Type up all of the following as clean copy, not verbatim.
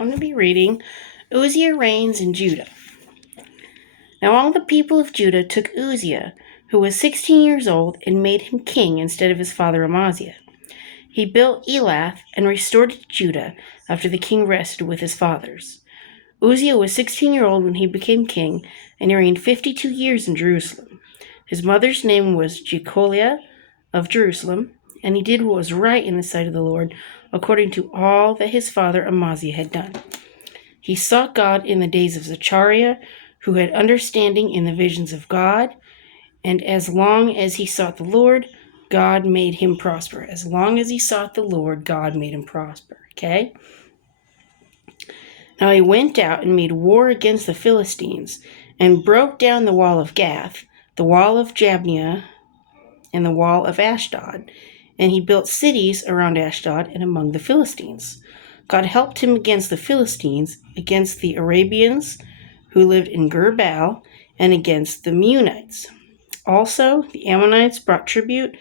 I'm going to be reading Uzziah reigns in Judah. Now all the people of Judah took Uzziah, who was 16 years old, and made him king instead of his father Amaziah. He built Elath and restored it to Judah after the king rested with his fathers. Uzziah was 16-year-old when he became king, and he reigned 52 years in Jerusalem. His mother's name was Jecoliah of Jerusalem, and he did what was right in the sight of the Lord, according to all that his father Amaziah had done. He sought God in the days of Zechariah, who had understanding in the visions of God, and as long as he sought the Lord, God made him prosper. As long as he sought the Lord, God made him prosper. Okay? Now he went out and made war against the Philistines, and broke down the wall of Gath, the wall of Jabneh, and the wall of Ashdod. And he built cities around Ashdod and among the Philistines. God helped him against the Philistines, against the Arabians who lived in Gur-baal, and against the Meunites. Also, the Ammonites brought tribute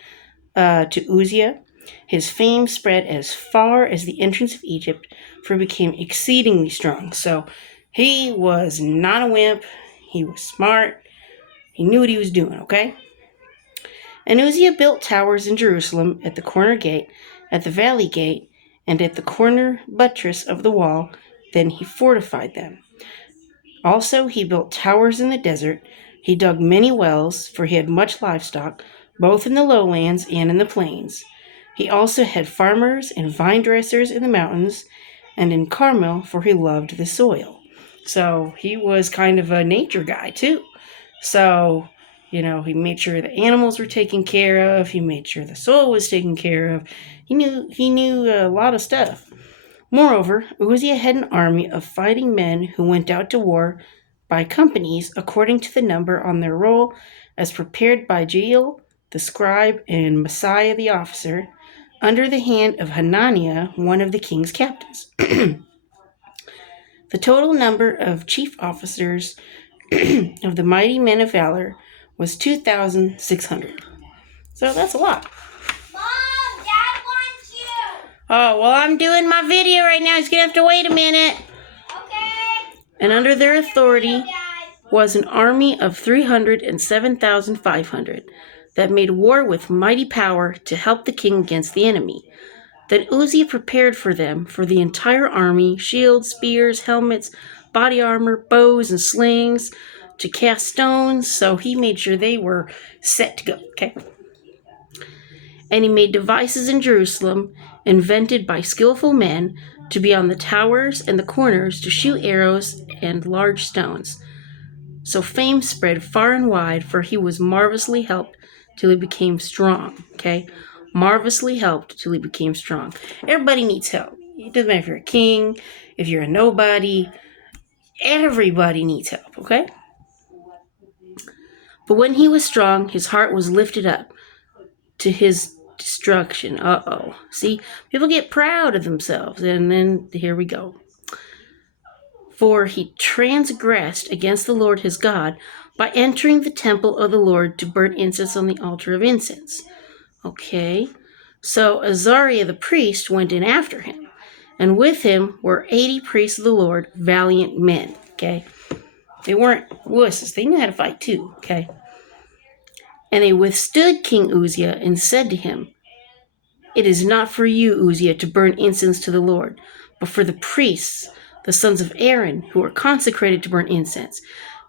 to Uzziah. His fame spread as far as the entrance of Egypt, for he became exceedingly strong. So he was not a wimp. He was smart. He knew what he was doing, okay? And Uzziah built towers in Jerusalem at the corner gate, at the valley gate, and at the corner buttress of the wall. Then he fortified them. Also he built towers in the desert. He dug many wells, for he had much livestock, both in the lowlands and in the plains. He also had farmers and vine dressers in the mountains and in Carmel, for he loved the soil. So he was kind of a nature guy too. So, he made sure the animals were taken care of. He made sure the soil was taken care of. He knew a lot of stuff. Moreover, Uzziah had an army of fighting men who went out to war by companies according to the number on their roll, as prepared by Jeiel the scribe and Messiah the officer, under the hand of Hananiah, one of the king's captains. The total number of chief officers of the mighty men of valor was 2,600. So that's a lot. Mom, Dad wants you. Oh, well, I'm doing my video right now. He's going to have to wait a minute. Okay. And under their authority was an army of 307,500 that made war with mighty power to help the king against the enemy. Then Uzziah prepared for them, for the entire army, shields, spears, helmets, body armor, bows, and slings, to cast stones, so he made sure they were set to go, okay? And he made devices in Jerusalem, invented by skillful men, to be on the towers and the corners, to shoot arrows and large stones. So fame spread far and wide, for he was marvelously helped till he became strong, okay? Marvelously helped till he became strong. Everybody needs help. It doesn't matter if you're a king, if you're a nobody. Everybody needs help, okay? But when he was strong, his heart was lifted up to his destruction. See, people get proud of themselves, and then here we go. For he transgressed against the Lord his God by entering the temple of the Lord to burn incense on the altar of incense. Okay, so Azariah the priest went in after him, and with him were 80 priests of the Lord, valiant men. Okay, they weren't wusses. They knew how to fight too. Okay, and they withstood King Uzziah and said to him, "It is not for you, Uzziah, to burn incense to the Lord, but for the priests, the sons of Aaron, who are consecrated to burn incense.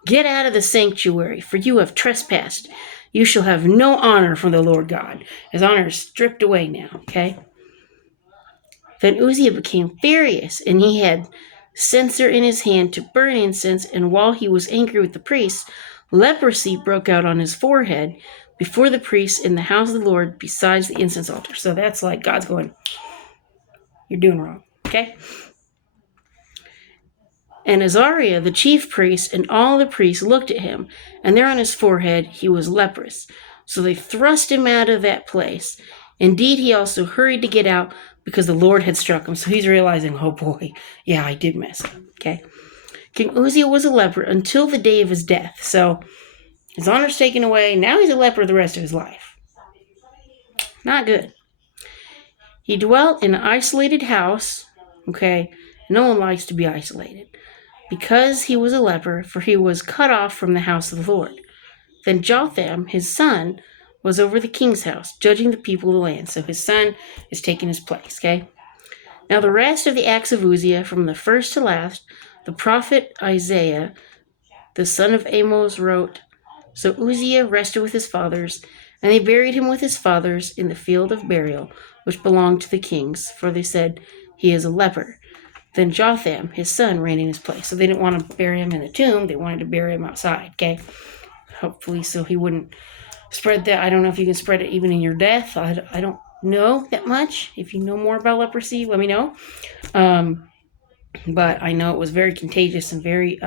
Get out of the sanctuary, for you have trespassed. You shall have no honor from the Lord God." His honor is stripped away now, okay? Then Uzziah became furious, and he had censer in his hand to burn incense, and while he was angry with the priests, leprosy broke out on his forehead before the priests in the house of the Lord besides the incense altar. So that's like God's going, you're doing wrong, okay? And Azariah, the chief priest, and all the priests looked at him, and there on his forehead he was leprous. So they thrust him out of that place. Indeed, he also hurried to get out, because the Lord had struck him. So he's realizing, oh boy, yeah, I did mess up, okay? King Uzziah was a leper until the day of his death. So his honor's taken away. Now he's a leper the rest of his life. Not good. He dwelt in an isolated house, okay, No one likes to be isolated. Because he was a leper, for he was cut off from the house of the Lord. Then Jotham, his son, was over the king's house, judging the people of the land. So his son is taking his place, okay? Now the rest of the acts of Uzziah, from the first to last, the prophet Isaiah, the son of Amos, wrote. So Uzziah rested with his fathers, and they buried him with his fathers in the field of burial, which belonged to the kings, for they said, he is a leper. Then Jotham, his son, reigned in his place. So they didn't want to bury him in the tomb, they wanted to bury him outside, okay? Hopefully so he wouldn't spread that. I don't know if you can spread it even in your death. I don't know that much. If you know more about leprosy, let me know. But I know it was very contagious and very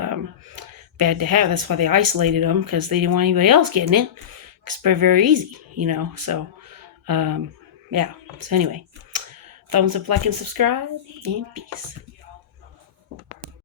bad to have. That's why they isolated them, because they didn't want anybody else getting it. It spread very easy, So, yeah. So anyway, thumbs up, like, and subscribe, and peace.